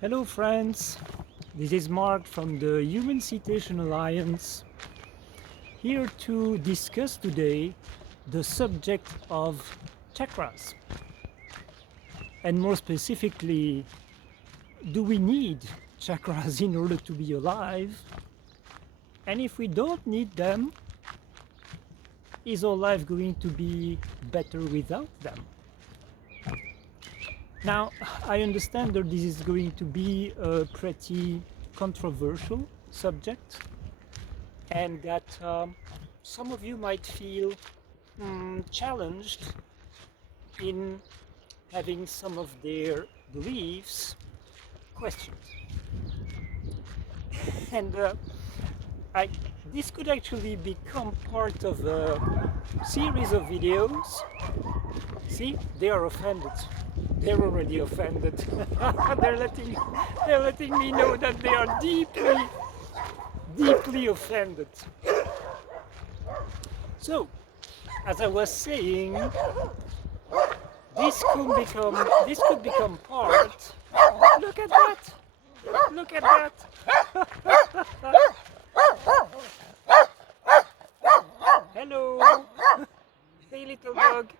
Hello friends, this is Mark from the Human-Cetacean Alliance, here to discuss today the subject of chakras. And more specifically, do we need chakras in order to be alive? And if we don't need them, is our life going to be better without them? Now, I understand that this is going to be a pretty controversial subject, and that some of you might feel challenged in having some of their beliefs questioned. And this could actually become part of a series of videos. See, they are offended. They're already offended. they're letting me know that they are deeply offended. So, as I was saying, this could become part. Look at that! Look at that! Hello! Hey, little dog!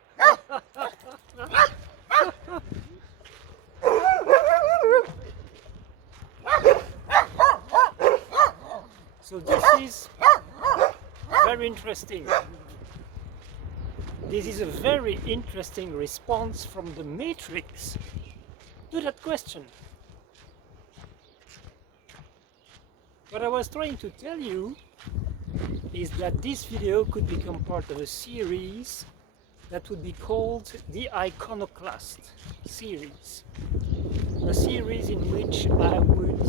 So this is very interesting. This is a very interesting response from the Matrix to that question. What I was trying to tell you is that this video could become part of a series that would be called the Iconoclast series. A series in which I would,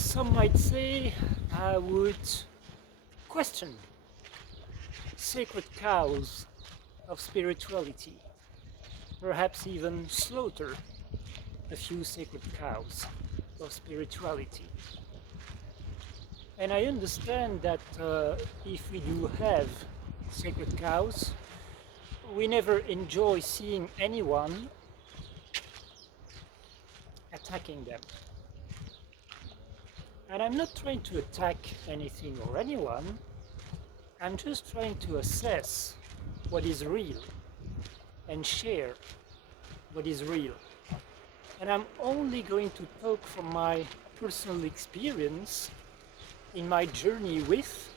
some might say, I would question sacred cows of spirituality, perhaps even slaughter a few sacred cows of spirituality. And I understand that if we do have sacred cows, we never enjoy seeing anyone attacking them. And I'm not trying to attack anything or anyone, I'm just trying to assess what is real and share what is real. And I'm only going to talk from my personal experience in my journey with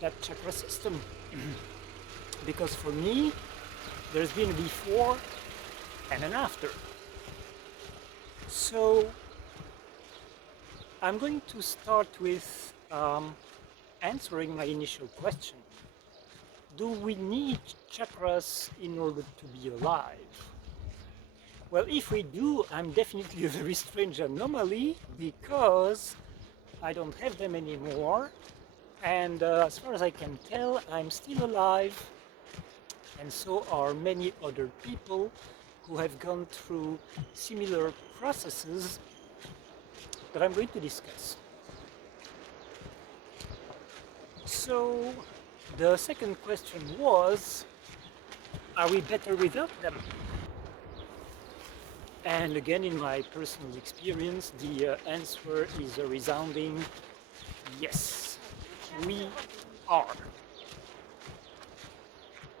that chakra system. Because for me, there's been a before and an after. So I'm going to start with answering my initial question. Do we need chakras in order to be alive? Well, if we do, I'm definitely a very strange anomaly because I don't have them anymore. And as far as I can tell, I'm still alive, and so are many other people who have gone through similar processes that I'm going to discuss. So the second question was, are we better without them? And again, in my personal experience, the answer is a resounding yes. We are.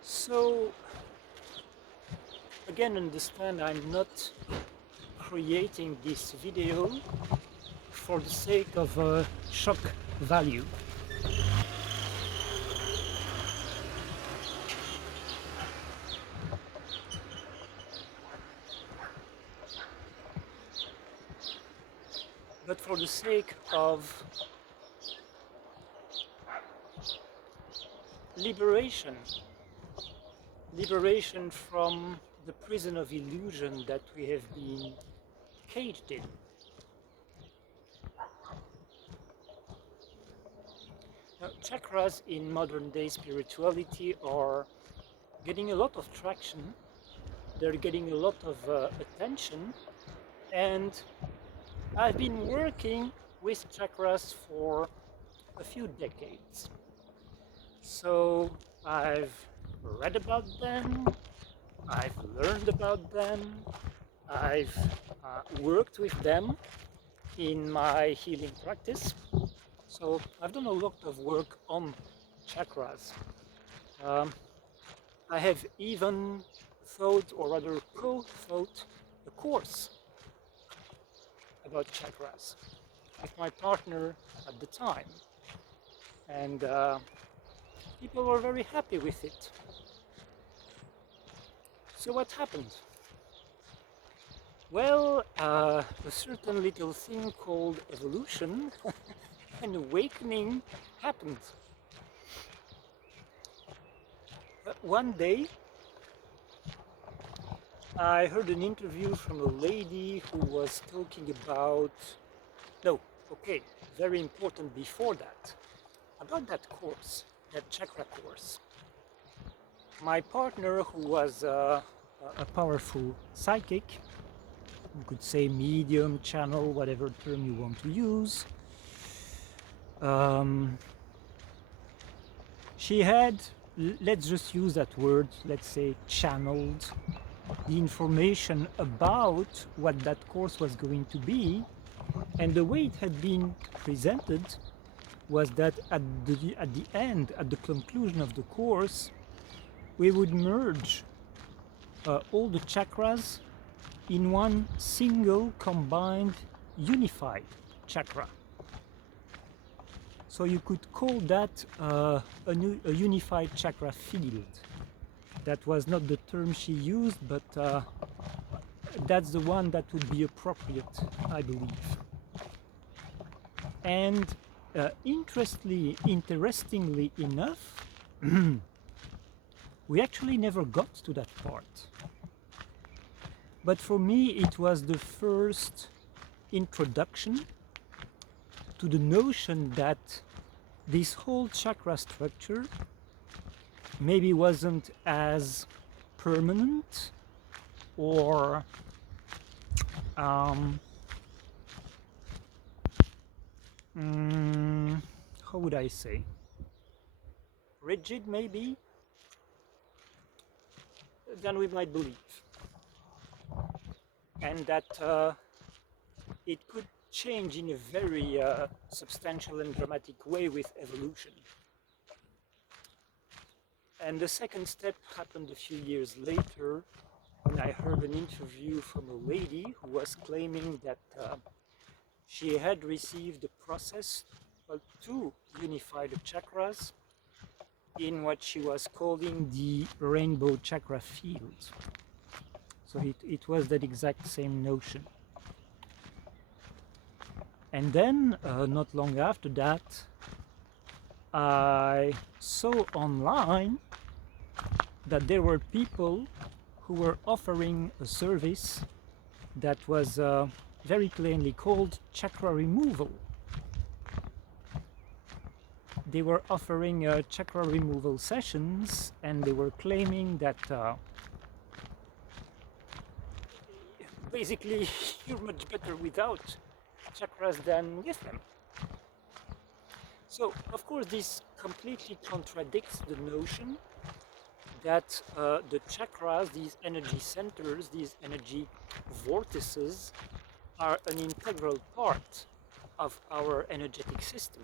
So again, understand I'm not creating this video for the sake of shock value. But for the sake of liberation from the prison of illusion that we have been caged in. Now, chakras in modern day spirituality are getting a lot of traction, they're getting a lot of attention, and I've been working with chakras for a few decades. So I've read about them, I've learned about them, I've worked with them in my healing practice. So I've done a lot of work on chakras. Um, I have even thought, or rather co-thought, a course about chakras with my partner at the time, and people were very happy with it. So what happened? Well, a certain little thing called evolution and awakening happened. One day, I heard an interview from a lady who was talking about, no, okay, very important before that, about that course, that chakra course. My partner, who was a powerful psychic, you could say medium, channel, whatever term you want to use, she had, let's just use that word, let's say channeled the information about what that course was going to be, and the way it had been presented was that at the end, at the conclusion of the course, we would merge all the chakras in one single combined unified chakra. So you could call that a unified chakra field. That was not the term she used, but that's the one that would be appropriate, I believe. And interestingly enough, we actually never got to that part. But for me, it was the first introduction to the notion that this whole chakra structure maybe wasn't as permanent or how would I say, rigid maybe, than we might believe, and that it could change in a very substantial and dramatic way with evolution. And the second step happened a few years later, when I heard an interview from a lady who was claiming that she had received a process to unify the chakras in what she was calling the rainbow chakra field. So it was that exact same notion. And then, not long after that, I saw online that there were people who were offering a service that was very plainly called chakra removal. They were offering chakra removal sessions, and they were claiming that basically you're much better without chakras than with them. So, of course, this completely contradicts the notion that the chakras, these energy centers, these energy vortices, are an integral part of our energetic system,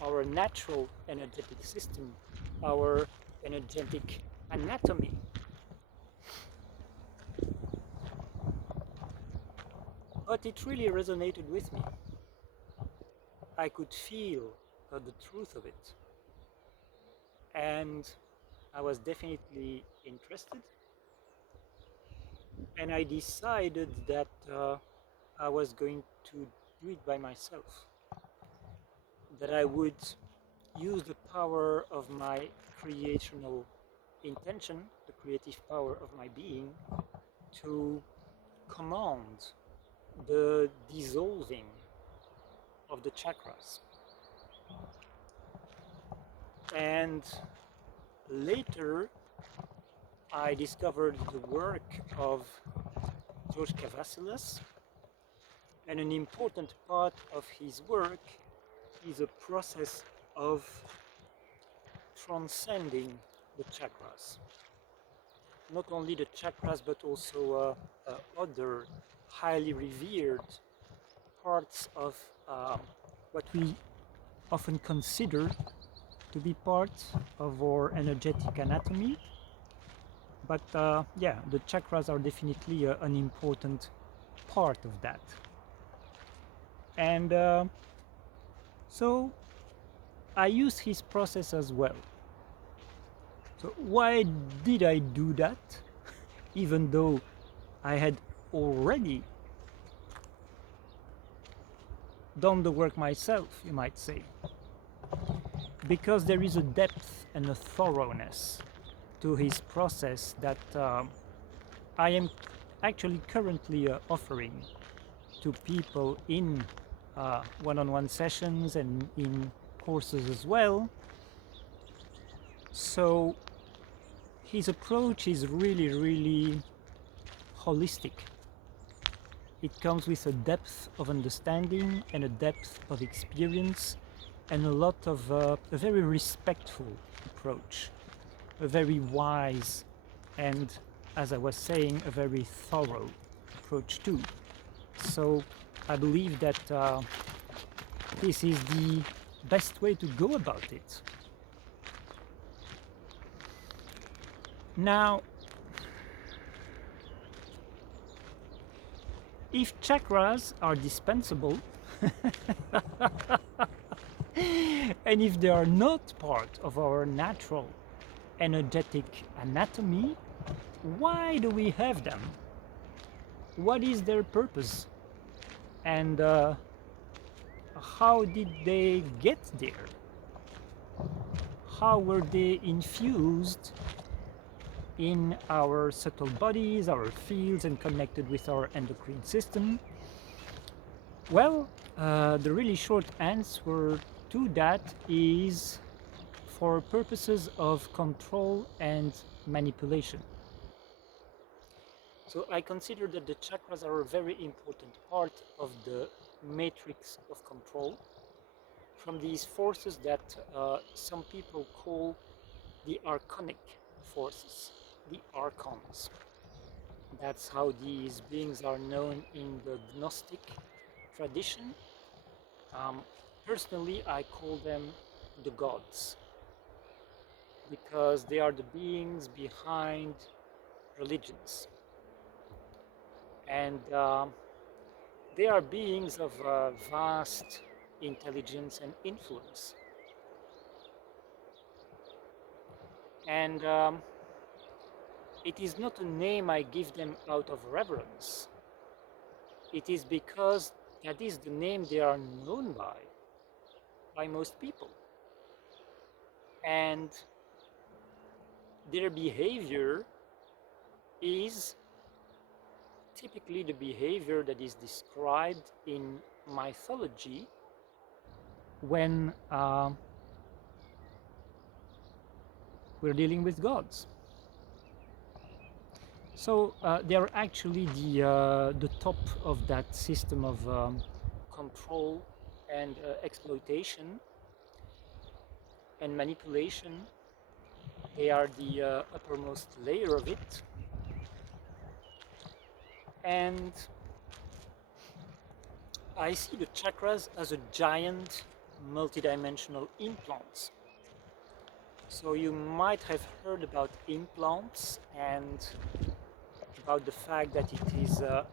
our natural energetic system, our energetic anatomy. But it really resonated with me. I could feel the truth of it. And I was definitely interested. And I decided that I was going to do it by myself. That I would use the power of my creational intention, the creative power of my being, to command the dissolving of the chakras. And later I discovered the work of George Cavasilas, and an important part of his work is a process of transcending the chakras. Not only the chakras, but also other highly revered parts of what we often consider to be part of our energetic anatomy. But yeah, the chakras are definitely an important part of that. And so I use his process as well. So why did I do that? Even though I had already done the work myself, you might say. Because there is a depth and a thoroughness to his process that I am actually currently offering to people in one-on-one sessions and in courses as well. So his approach is really holistic. It comes with a depth of understanding and a depth of experience and a lot of a very respectful approach, a very wise and, as I was saying, a very thorough approach too. So I believe that this is the best way to go about it. Now, if chakras are dispensable and if they are not part of our natural energetic anatomy, why do we have them? What is their purpose? And how did they get there? How were they infused in our subtle bodies, our fields, and connected with our endocrine system? Well, the really short answer to that is for purposes of control and manipulation. So I consider that the chakras are a very important part of the matrix of control from these forces that some people call the archonic forces, the archons. That's how these beings are known in the Gnostic tradition. Personally, I call them the gods because they are the beings behind religions. And they are beings of vast intelligence and influence. And it is not a name I give them out of reverence. It is because that is the name they are known by most people. And their behavior is typically the behavior that is described in mythology when we're dealing with gods. So they are actually the top of that system of control and exploitation and manipulation. They are the uppermost layer of it. And I see the chakras as a giant multidimensional implants. So you might have heard about implants and about the fact that it is a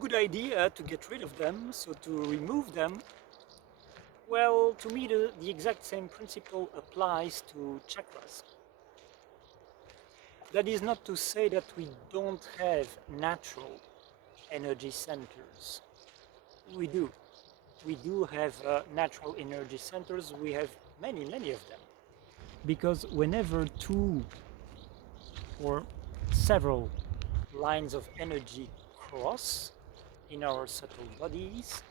good idea to get rid of them, so to remove them. Well, to me the exact same principle applies to chakras. That is not to say that we don't have natural energy centers. We do. We do have natural energy centers. We have many of them. Because whenever two or several lines of energy cross in our subtle bodies,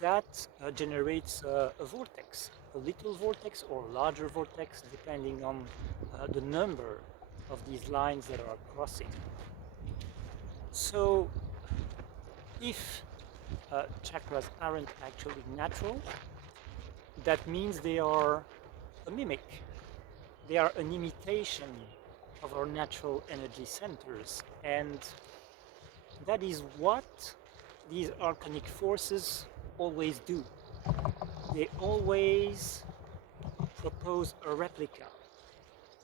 that generates a vortex, a little vortex or larger vortex, depending on the number of these lines that are crossing. So if chakras aren't actually natural, that means they are a mimic. They are an imitation of our natural energy centers. And That is what these arcanic forces always do. They always propose a replica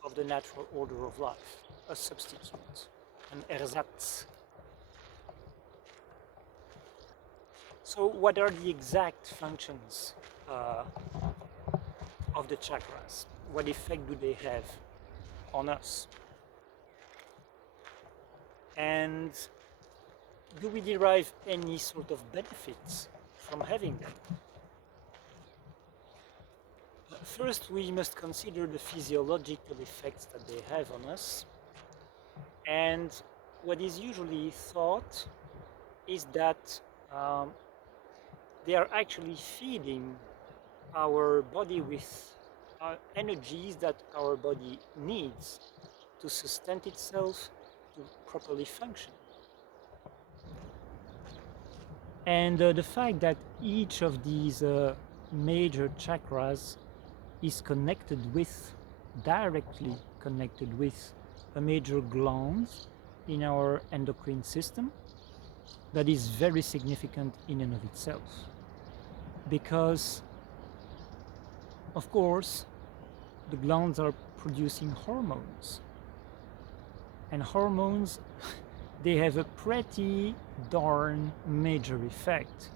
of the natural order of life, a substitute, an ersatz. So what are the exact functions of the chakras? What effect do they have on us? And do we derive any sort of benefits from having them? First, we must consider the physiological effects that they have on us. And what is usually thought is that they are actually feeding our body with energies that our body needs to sustain itself, to properly function. And the fact that each of these major chakras is connected with, directly connected with, a major gland in our endocrine system, that is very significant in and of itself. Because, of course, the glands are producing hormones. And hormones, they have a pretty darn major effect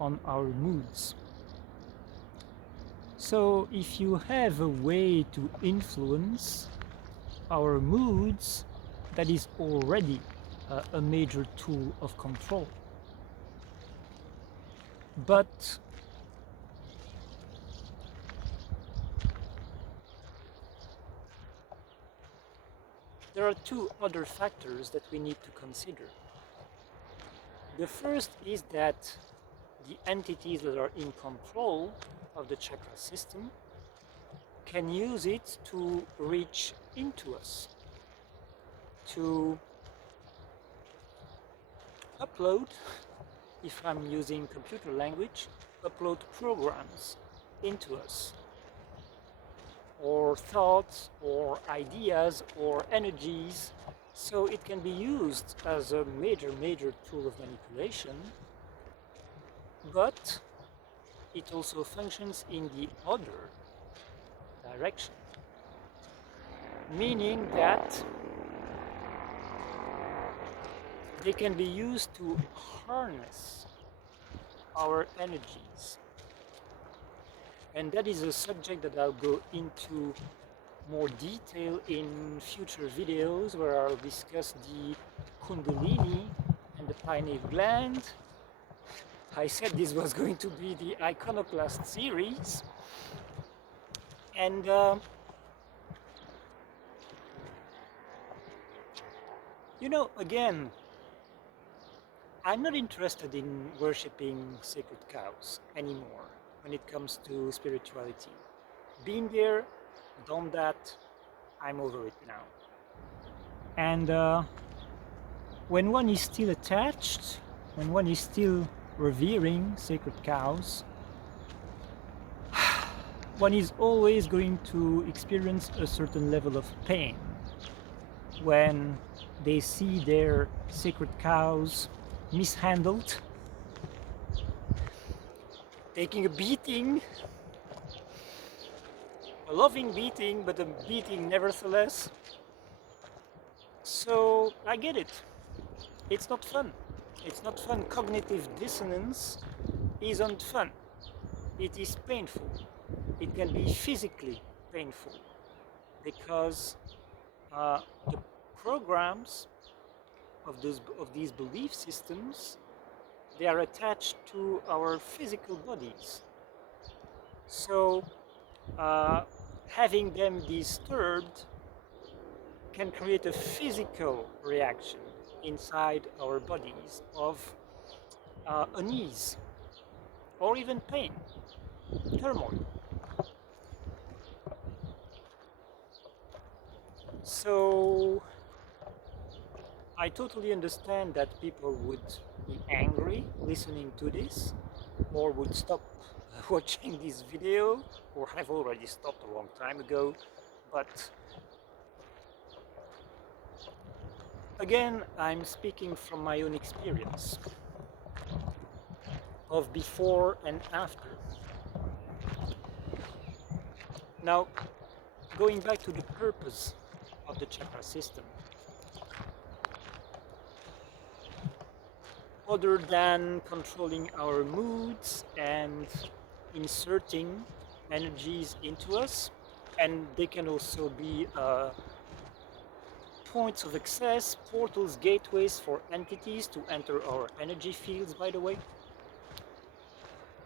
on our moods. So if you have a way to influence our moods, that is already a major tool of control. But there are two other factors that we need to consider. The first is that the entities that are in control of the chakra system can use it to reach into us, to upload, if I'm using computer language, upload programs into us, or thoughts, or ideas, or energies, so it can be used as a major tool of manipulation, but it also functions in the other direction, meaning that they can be used to harness our energies. And that is a subject that I'll go into more detail in future videos, where I'll discuss the Kundalini and the pineal gland. I said this was going to be the Iconoclast series. And you know, again, I'm not interested in worshipping sacred cows anymore when it comes to spirituality. Been there, done that, I'm over it now. And when one is still attached, when one is still revering sacred cows, one is always going to experience a certain level of pain when they see their sacred cows mishandled, taking a beating, a loving beating, but a beating nevertheless. So I get it. It's not fun. It's not fun. Cognitive dissonance isn't fun. It is painful. It can be physically painful because the programs of these belief systems, they are attached to our physical bodies. So having them disturbed can create a physical reaction inside our bodies of unease or even pain, turmoil. So I totally understand that people would be angry listening to this, or would stop watching this video, or have already stopped a long time ago. But Again, I'm speaking from my own experience of before and after. Now, going back to the purpose of the chakra system, other than controlling our moods and inserting energies into us, and they can also be points of access, portals, gateways for entities to enter our energy fields, by the way.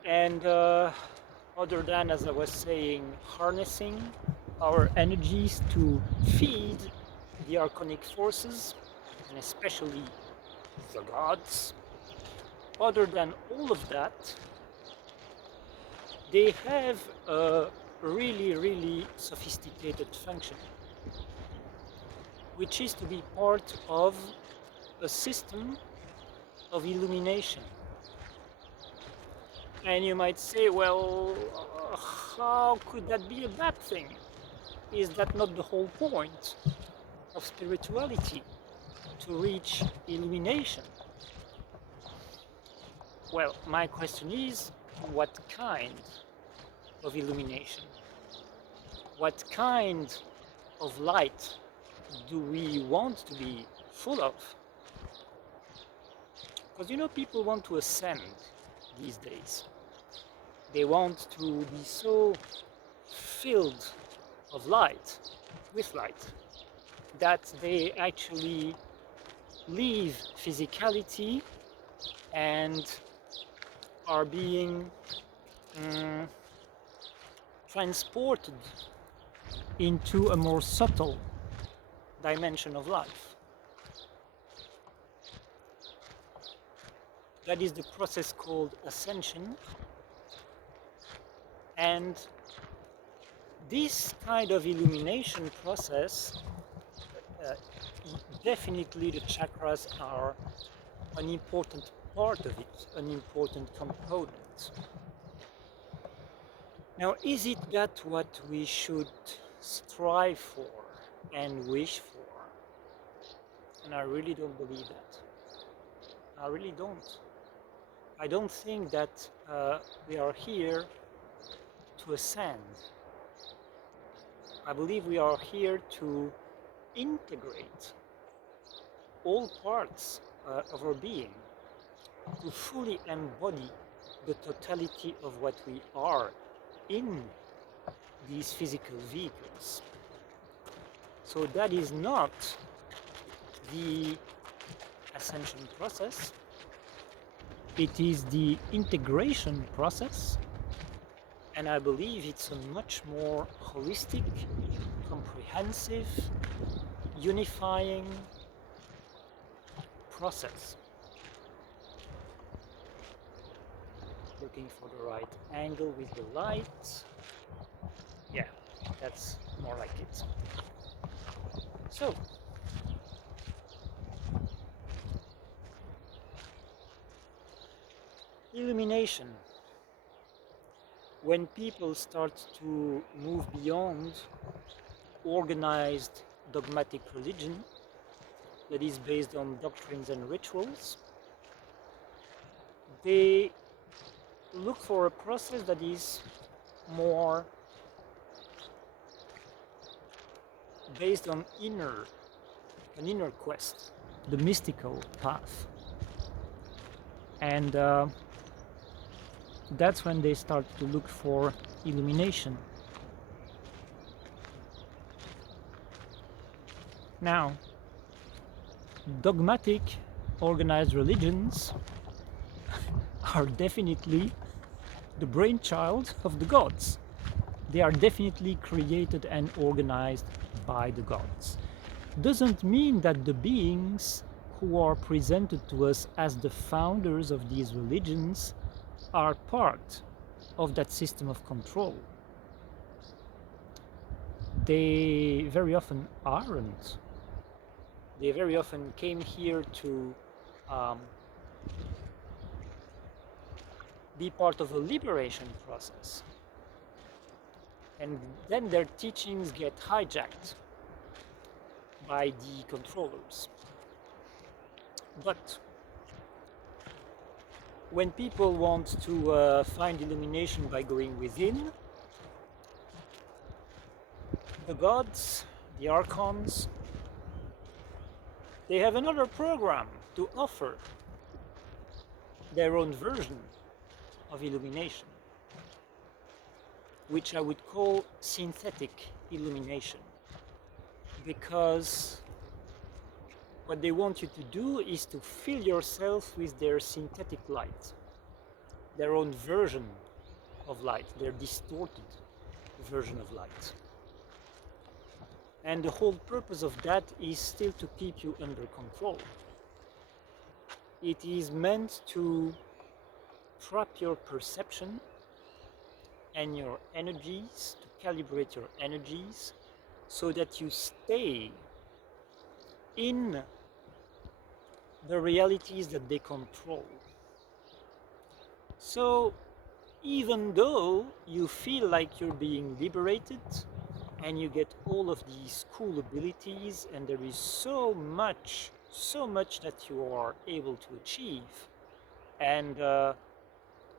And other than, as I was saying, harnessing our energies to feed the archonic forces, and especially the gods, other than all of that, they have a really sophisticated function, which is to be part of a system of illumination. And you might say, well, how could that be a bad thing? Is that not the whole point of spirituality, to reach illumination? Well, my question is, what kind of illumination? What kind of light do we want to be full of? Because people want to ascend these days. They want to be so filled of light, with light, that they actually leave physicality and are being transported into a more subtle dimension of life. That is the process called ascension. And this kind of illumination process, definitely the chakras are an important part of it, an important component. Now, is it that what we should strive for and wish for? And I really don't believe that. I really don't. I don't think that we are here to ascend. I believe we are here to integrate all parts of our being, to fully embody the totality of what we are in these physical vehicles. So that is not the ascension process, it is the integration process, and I believe it's a much more holistic, comprehensive, unifying process. Looking for the right angle with the light. Yeah, that's more like it. So, illumination. When people start to move beyond organized dogmatic religion that is based on doctrines and rituals, they look for a process that is more based on an inner quest, the mystical path. And that's when they start to look for illumination. Now, dogmatic organized religions are definitely the brainchild of the gods. They are definitely created and organized by the gods. Doesn't mean that the beings who are presented to us as the founders of these religions are part of that system of control. They very often aren't. They very often came here to be part of a liberation process. And then their teachings get hijacked by the controllers. But when people want to find illumination by going within, the gods, the archons, they have another program to offer their own version of illumination, which I would call synthetic illumination, because what they want you to do is to fill yourself with their synthetic light, their own version of light, their distorted version of light. And the whole purpose of that is still to keep you under control. It is meant to trap your perception and your energies, to calibrate your energies, so that you stay in the realities that they control. So even though you feel like you're being liberated and you get all of these cool abilities, and there is so much that you are able to achieve, and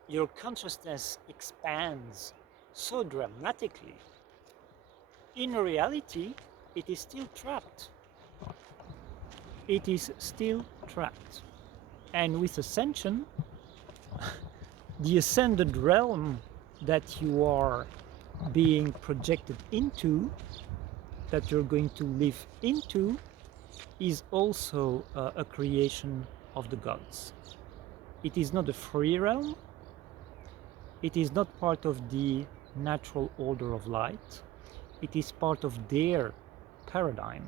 your consciousness expands so dramatically, in reality it is still trapped. It is still trapped. And with ascension, the ascended realm that you are being projected into, that you're going to live into, is also a creation of the gods. It is not a free realm. It is not part of the natural order of light. It is part of their paradigm.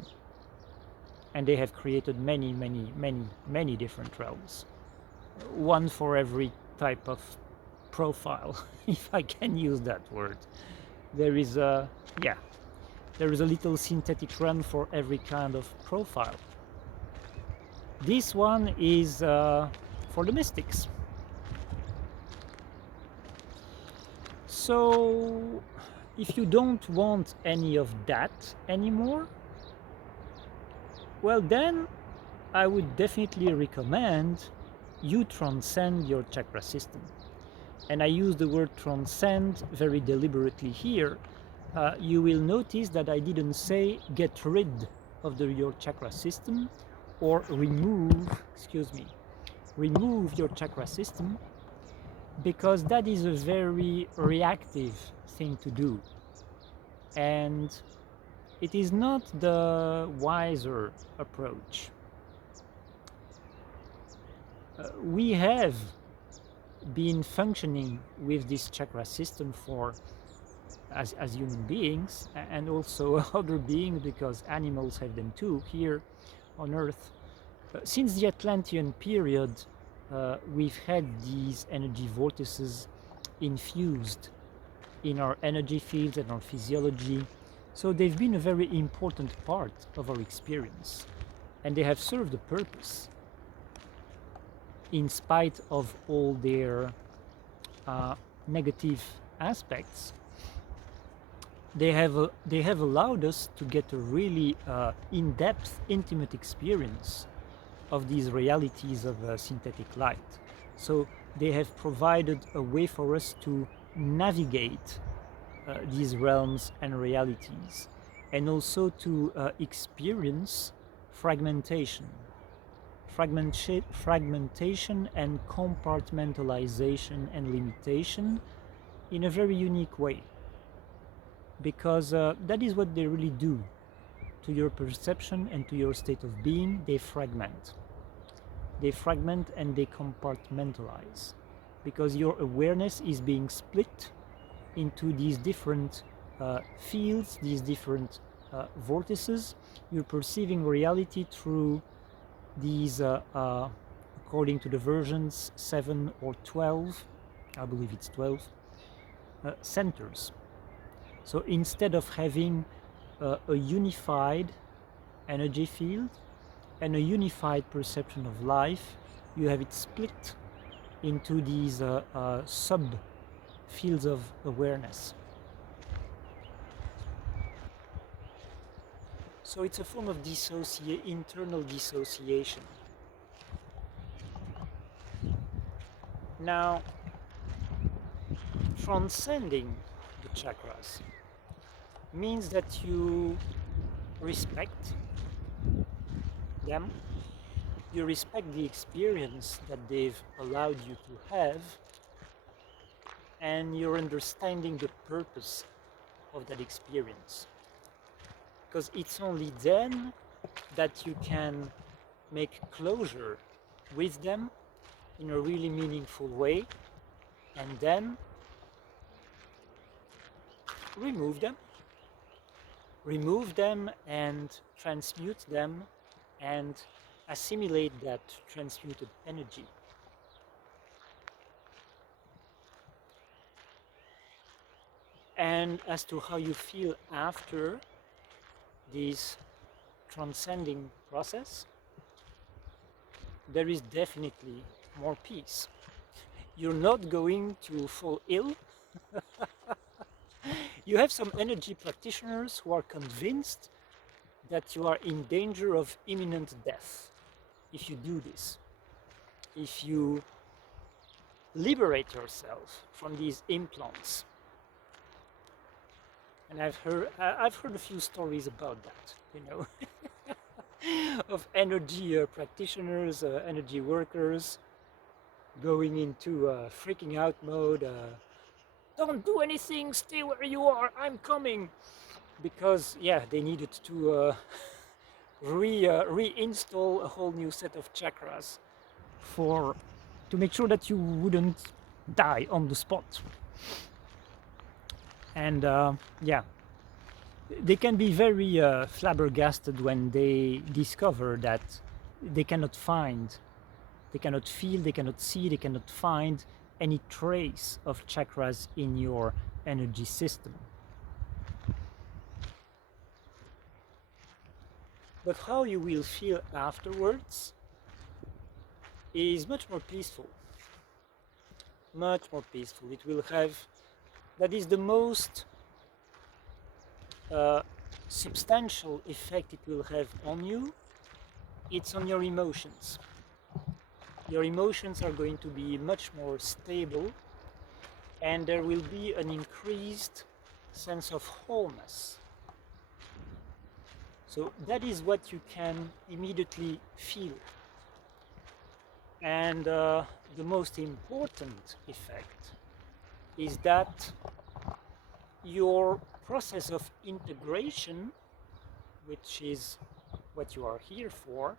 And they have created many different realms. One for every type of profile, if I can use that word. There is a little synthetic realm for every kind of profile. This one is for the mystics. So if you don't want any of that anymore, well then I would definitely recommend you transcend your chakra system. And I use the word transcend very deliberately here. You will notice that I didn't say get rid of your chakra system or remove your chakra system, because that is a very reactive thing to do. And it is not the wiser approach. We have been functioning with this chakra system for as human beings, and also other beings, because animals have them too here on Earth. Since the Atlantean period, we've had these energy vortices infused in our energy fields and our physiology. So they've been a very important part of our experience, and they have served a purpose in spite of all their negative aspects. They have allowed us to get a really in-depth, intimate experience of these realities of synthetic light. So they have provided a way for us to navigate these realms and realities, and also to experience fragmentation and compartmentalization and limitation in a very unique way, because that is what they really do to your perception and to your state of being. They fragment and they compartmentalize, because your awareness is being split into these different fields, these different vortices. You're perceiving reality through these, according to the versions, 7 or 12, I believe it's 12, centers. So instead of having a unified energy field and a unified perception of life, you have it split into these sub fields of awareness. So it's a form of internal dissociation. Now, transcending the chakras means that you respect them, you respect the experience that they've allowed you to have, and you're understanding the purpose of that experience. Because it's only then that you can make closure with them in a really meaningful way, and then remove them and transmute them and assimilate that transmuted energy. And as to how you feel after this transcending process, there is definitely more peace. You're not going to fall ill. You have some energy practitioners who are convinced that you are in danger of imminent death if you do this. If you liberate yourself from these implants. And I've heard a few stories about that, you know, of energy practitioners, energy workers going into freaking out mode. Don't do anything, stay where you are, I'm coming. Because, yeah, they needed to reinstall a whole new set of chakras to make sure that you wouldn't die on the spot. And yeah, they can be very flabbergasted when they discover that they cannot find, they cannot feel, they cannot see, they cannot find any trace of chakras in your energy system. But how you will feel afterwards is much more peaceful. Much more peaceful. It will have, that is the most substantial effect it will have on you. It's on your emotions. Your emotions are going to be much more stable, and there will be an increased sense of wholeness. So that is what you can immediately feel. And the most important effect is that your process of integration, which is what you are here for,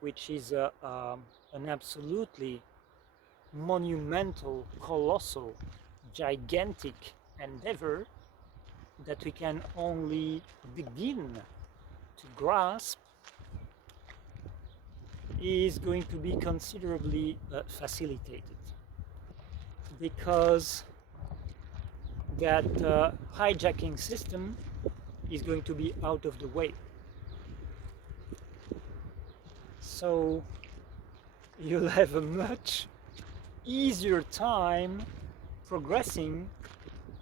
which is an absolutely monumental, colossal, gigantic endeavor that we can only begin to grasp, is going to be considerably facilitated, because that hijacking system is going to be out of the way. So you'll have a much easier time progressing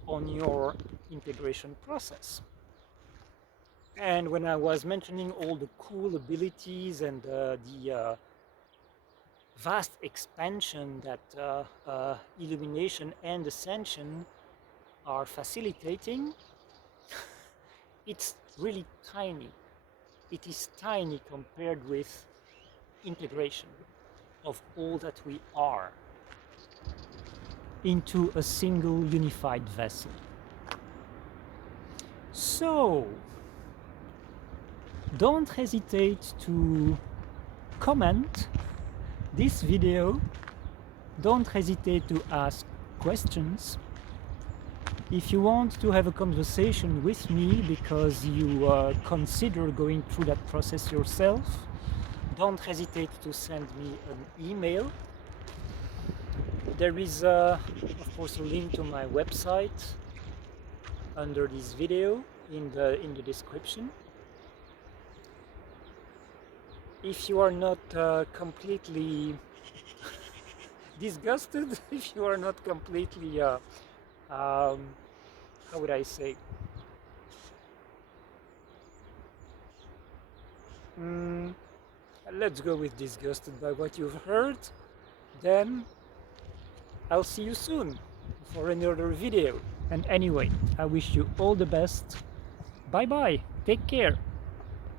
on your integration process. And when I was mentioning all the cool abilities and the vast expansion that illumination and ascension are facilitating, it's really tiny. It is tiny compared with integration of all that we are into a single unified vessel. So, don't hesitate to comment this video. Don't hesitate to ask questions. If you want to have a conversation with me because you consider going through that process yourself, don't hesitate to send me an email. There is, of course, a link to my website under this video in the description. If you are not completely disgusted, if you are not completely, how would I say, let's go with disgusted by what you've heard, then I'll see you soon for another video. And anyway, I wish you all the best. Bye bye. Take care.